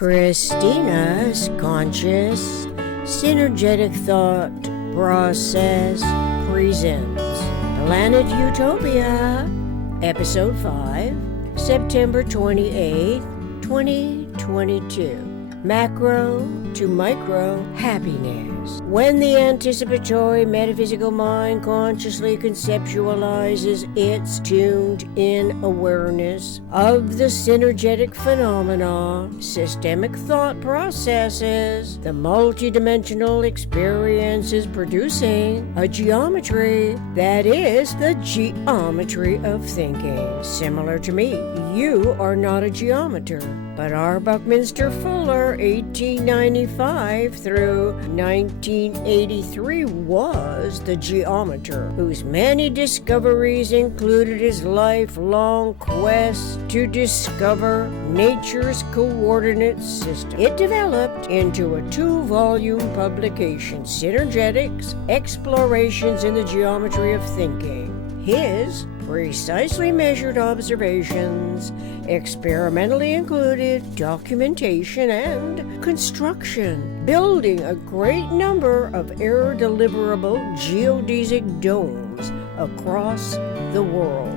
Christina's Conscious Synergetic Thought Process presents Planet Utopia, Episode 5, September 28, 2022. Macro to micro happiness. When the anticipatory metaphysical mind consciously conceptualizes its tuned-in awareness of the synergetic phenomena, systemic thought processes, the multidimensional experiences producing a geometry that is the geometry of thinking. Similar to me, you are not a geometer, but our Buckminster Fuller, 1895 through 1983, was the geometer, whose many discoveries included his lifelong quest to discover nature's coordinate system. It developed into a 2-volume publication, Synergetics Explorations in the Geometry of Thinking. His precisely measured observations experimentally included documentation and construction, building a great number of air-deliverable geodesic domes across the world.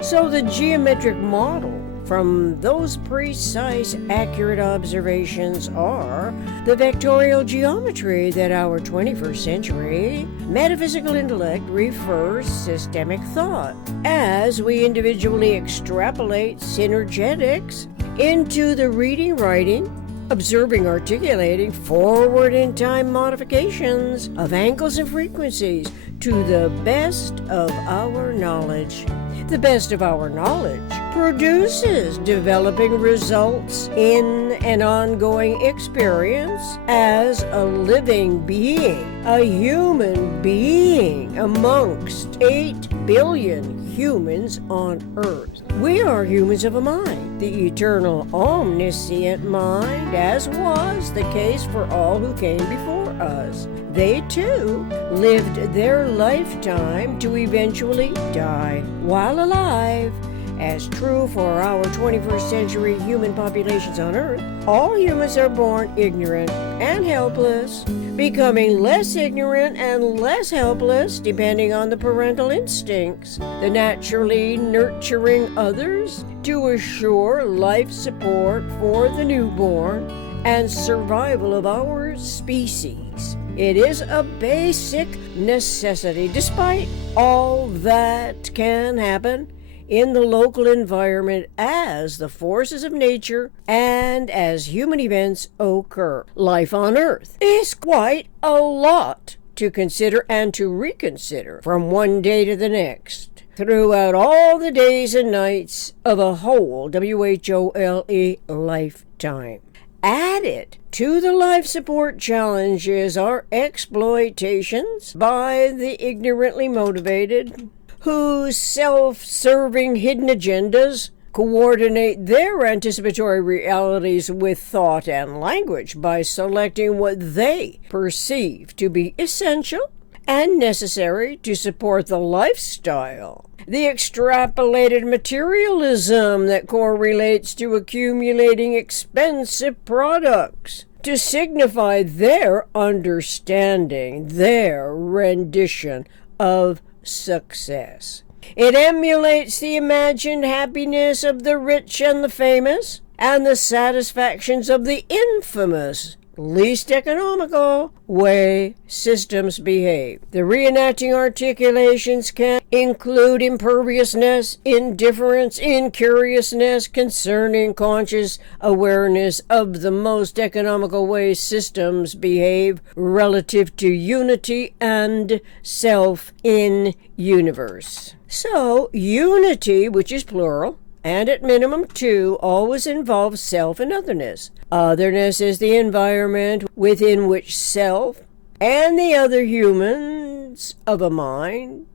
So the geometric model from those precise, accurate observations are the vectorial geometry that our 21st century metaphysical intellect refers systemic thought, as we individually extrapolate synergetics into the reading, writing, observing, articulating, forward in time modifications of angles and frequencies to the best of our knowledge. The best of our knowledge produces developing results in an ongoing experience as a living being, a human being amongst 8 billion humans on Earth. We are humans of a mind, the eternal omniscient mind, as was the case for all who came before us. They too lived their lifetime to eventually die while alive. As true for our 21st century human populations on Earth, all humans are born ignorant and helpless, becoming less ignorant and less helpless depending on the parental instincts, the naturally nurturing others to assure life support for the newborn and survival of our species. It is a basic necessity, despite all that can happen in the local environment as the forces of nature and as human events occur. Life on Earth is quite a lot to consider and to reconsider from one day to the next, throughout all the days and nights of a whole, WHOLE, lifetime. Added to the life support challenges are exploitations by the ignorantly motivated, whose self-serving hidden agendas coordinate their anticipatory realities with thought and language by selecting what they perceive to be essential and necessary to support the lifestyle. The extrapolated materialism that correlates to accumulating expensive products to signify their understanding, their rendition of success. It emulates the imagined happiness of the rich and the famous, and the satisfactions of the infamous, least economical way systems behave. The reenacting articulations can include imperviousness, indifference, incuriousness concerning conscious awareness of the most economical way systems behave relative to unity and self in universe. So, unity, which is plural, and at minimum 2, always involves self and otherness. Otherness is the environment within which self and the other humans of a mind,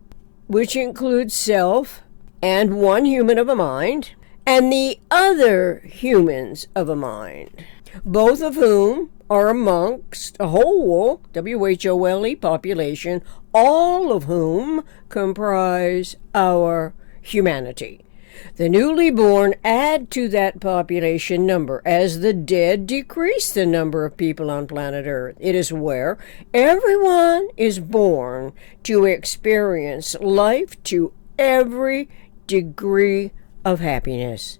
which includes self and one human of a mind, and the other humans of a mind, both of whom are amongst a whole, WHOLE, population, all of whom comprise our humanity. The newly born add to that population number as the dead decrease the number of people on planet Earth. It is where everyone is born to experience life to every degree of happiness.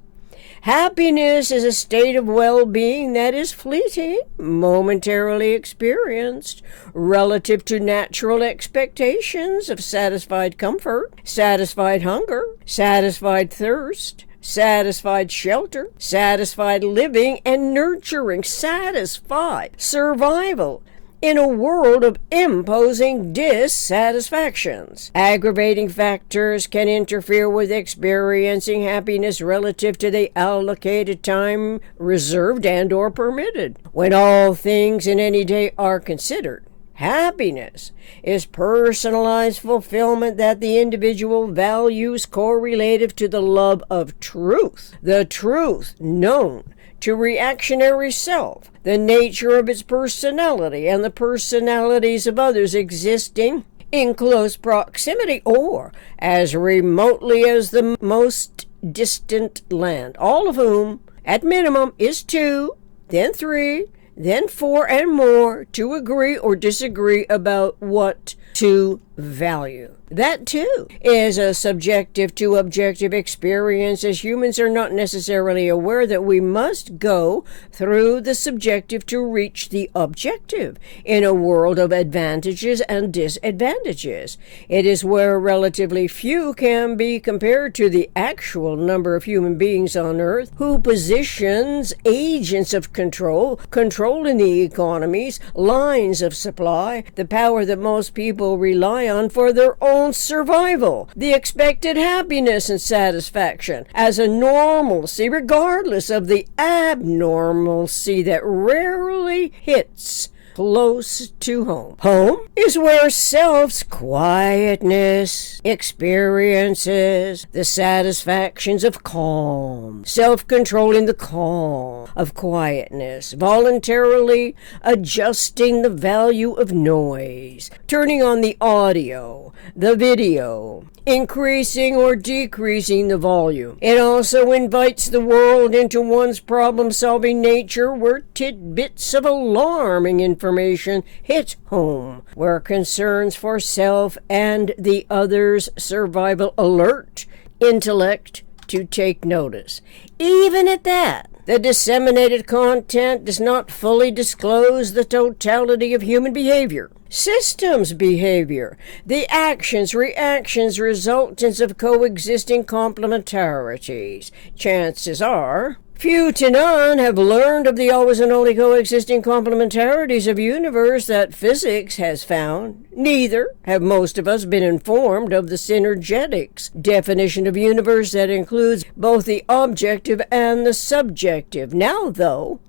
Happiness is a state of well-being that is fleeting, momentarily experienced, relative to natural expectations of satisfied comfort, satisfied hunger, satisfied thirst, satisfied shelter, satisfied living and nurturing, satisfied survival in a world of imposing dissatisfactions. Aggravating factors can interfere with experiencing happiness relative to the allocated time reserved and or permitted. When all things in any day are considered, happiness is personalized fulfillment that the individual values correlative to the love of truth, the truth known to reactionary self, the nature of its personality and the personalities of others existing in close proximity or as remotely as the most distant land, all of whom, at minimum, is 2, then 3, then 4 and more to agree or disagree about what to value. That, too, is a subjective to objective experience, as humans are not necessarily aware that we must go through the subjective to reach the objective in a world of advantages and disadvantages. It is where relatively few can be compared to the actual number of human beings on Earth who positions agents of controlling the economies, lines of supply, the power that most people rely on for their own survival, the expected happiness and satisfaction as a normalcy, regardless of the abnormalcy that rarely hits close to home. Home is where self's quietness experiences the satisfactions of calm, self-controlling the calm of quietness, voluntarily adjusting the value of noise, turning on the audio, the video, increasing or decreasing the volume. It also invites the world into one's problem-solving nature where tidbits of alarming information hit home, where concerns for self and the other's survival alert intellect to take notice. Even at that, the disseminated content does not fully disclose the totality of human behavior. Systems behavior, the actions, reactions, resultants of coexisting complementarities. Chances are, few to none have learned of the always and only coexisting complementarities of universe that physics has found. Neither have most of us been informed of the synergetics definition of universe that includes both the objective and the subjective. Now, though,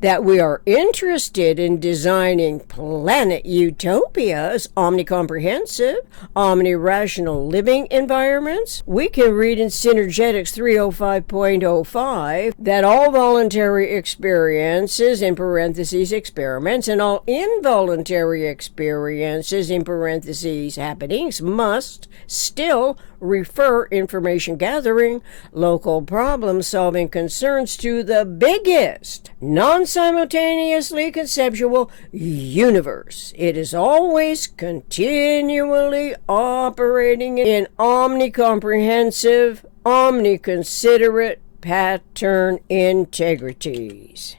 that we are interested in designing planet Utopia's omnicomprehensive, omnirational living environments, we can read in Synergetics 305.05 that all voluntary experiences, in parentheses, experiments, and all involuntary experiences, in parentheses, happenings, must still refer information gathering, local problem solving concerns to the biggest, non-simultaneously conceptual universe. It is always continually operating in omnicomprehensive, omniconsiderate pattern integrities.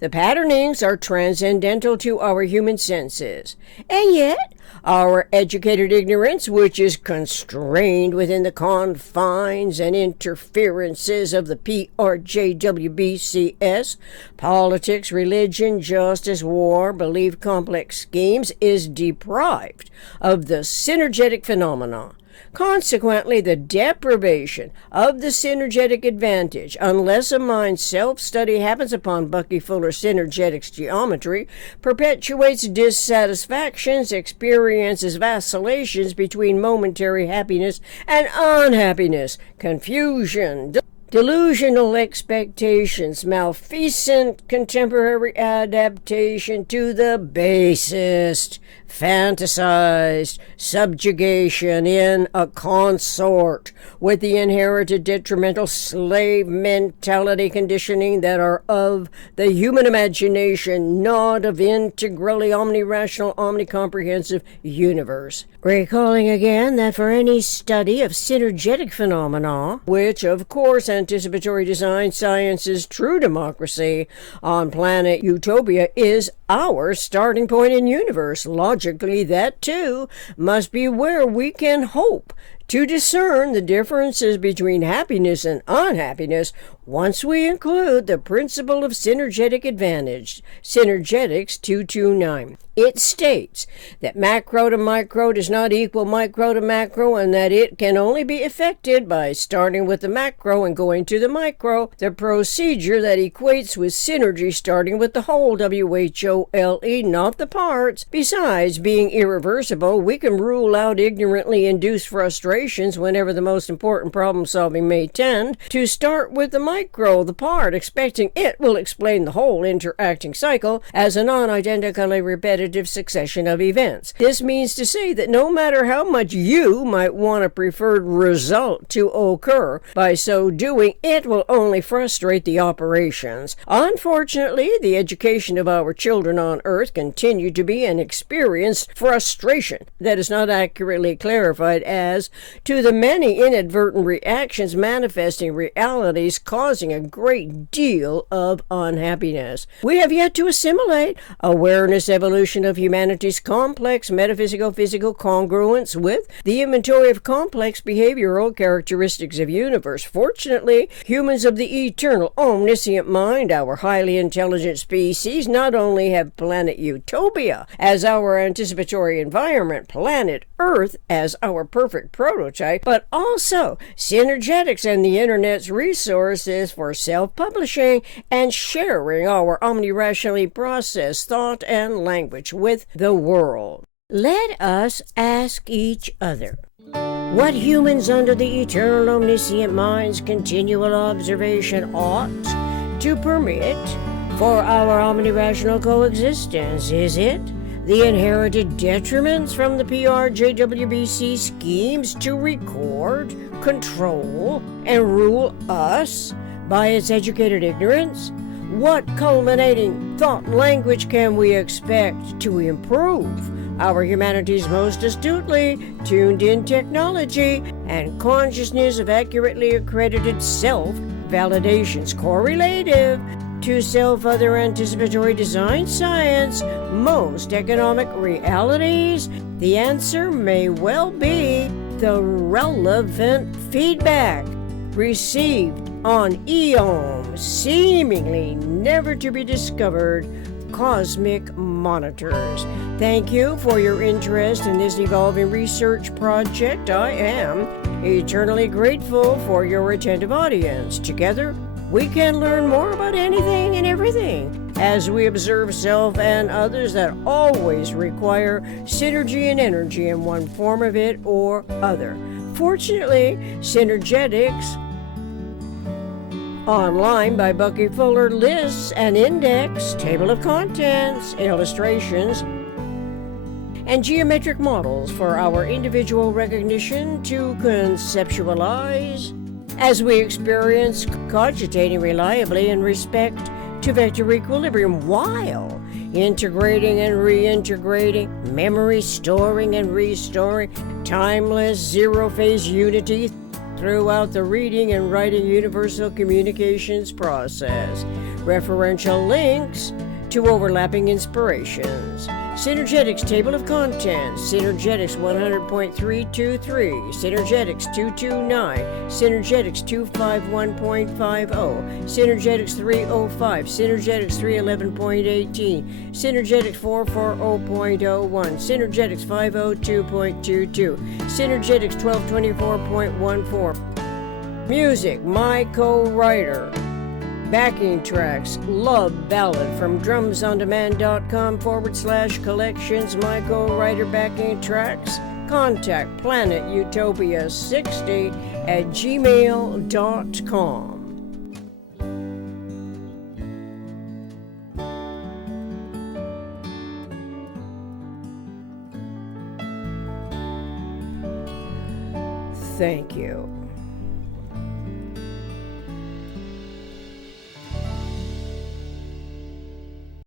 The patternings are transcendental to our human senses, and yet our educated ignorance, which is constrained within the confines and interferences of the PRJWBCS, politics, religion, justice, war, belief, complex schemes, is deprived of the synergetic phenomena. Consequently, the deprivation of the synergetic advantage, unless a mind's self-study happens upon Bucky Fuller's synergetics geometry, perpetuates dissatisfactions, experiences vacillations between momentary happiness and unhappiness, confusion, delusional expectations, malfeasant contemporary adaptation to the basest fantasized subjugation in a consort with the inherited detrimental slave mentality conditioning that are of the human imagination, not of integrally omni-rational, omnicomprehensive universe. Recalling again that for any study of synergetic phenomena, which of course anticipatory design science's true democracy on planet Utopia is our starting point in universe, logically that too must be where we can hope to discern the differences between happiness and unhappiness once we include the principle of synergetic advantage, Synergetics 229. It states that macro to micro does not equal micro to macro, and that it can only be effected by starting with the macro and going to the micro, the procedure that equates with synergy starting with the whole, W-H-O-L-E, not the parts. Besides being irreversible, we can rule out ignorantly induced frustrations whenever the most important problem solving may tend to start with the micro, the part, expecting it will explain the whole interacting cycle as a non-identically repetitive succession of events. This means to say that no matter how much you might want a preferred result to occur, by so doing, it will only frustrate the operations. Unfortunately, the education of our children on Earth continue to be an experienced frustration that is not accurately clarified as to the many inadvertent reactions manifesting realities causing a great deal of unhappiness. We have yet to assimilate awareness evolution of humanity's complex metaphysical physical congruence with the inventory of complex behavioral characteristics of universe. Fortunately, humans of the eternal omniscient mind, our highly intelligent species, not only have planet Utopia as our anticipatory environment, planet Earth as our perfect prototype, but also Synergetics and the Internet's resources for self-publishing and sharing our omni-rationally processed thought and language with the world. Let us ask each other, what humans under the eternal omniscient mind's continual observation ought to permit for our omni-rational coexistence? Is it the inherited detriments from the PRJWBC schemes to record, control, and rule us by its educated ignorance? What culminating thought language can we expect to improve our humanity's most astutely tuned-in technology and consciousness of accurately accredited self-validations correlative to self-other anticipatory design science most economic realities? The answer may well be the relevant feedback received on eons, seemingly never to be discovered cosmic monitors. Thank you for your interest in this evolving research project. I am eternally grateful for your attentive audience. Together, we can learn more about anything and everything as we observe self and others that always require synergy and energy in one form of it or other. Fortunately, Synergetics Online by Bucky Fuller lists an index, table of contents, illustrations, and geometric models for our individual recognition to conceptualize as we experience cogitating reliably in respect to vector equilibrium while integrating and reintegrating, memory storing and restoring, timeless zero-phase unity throughout the reading and writing universal communications process. Referential links to overlapping inspirations. Synergetics Table of Contents, Synergetics 100.323, Synergetics 229, Synergetics 251.50, Synergetics 305, Synergetics 311.18, Synergetics 440.01, Synergetics 502.22, Synergetics 1224.14. Music, my co-writer. Backing tracks, Love Ballad from drumsondemand.com/collections, my co-writer backing tracks. Contact planetutopia60@gmail.com. Thank you.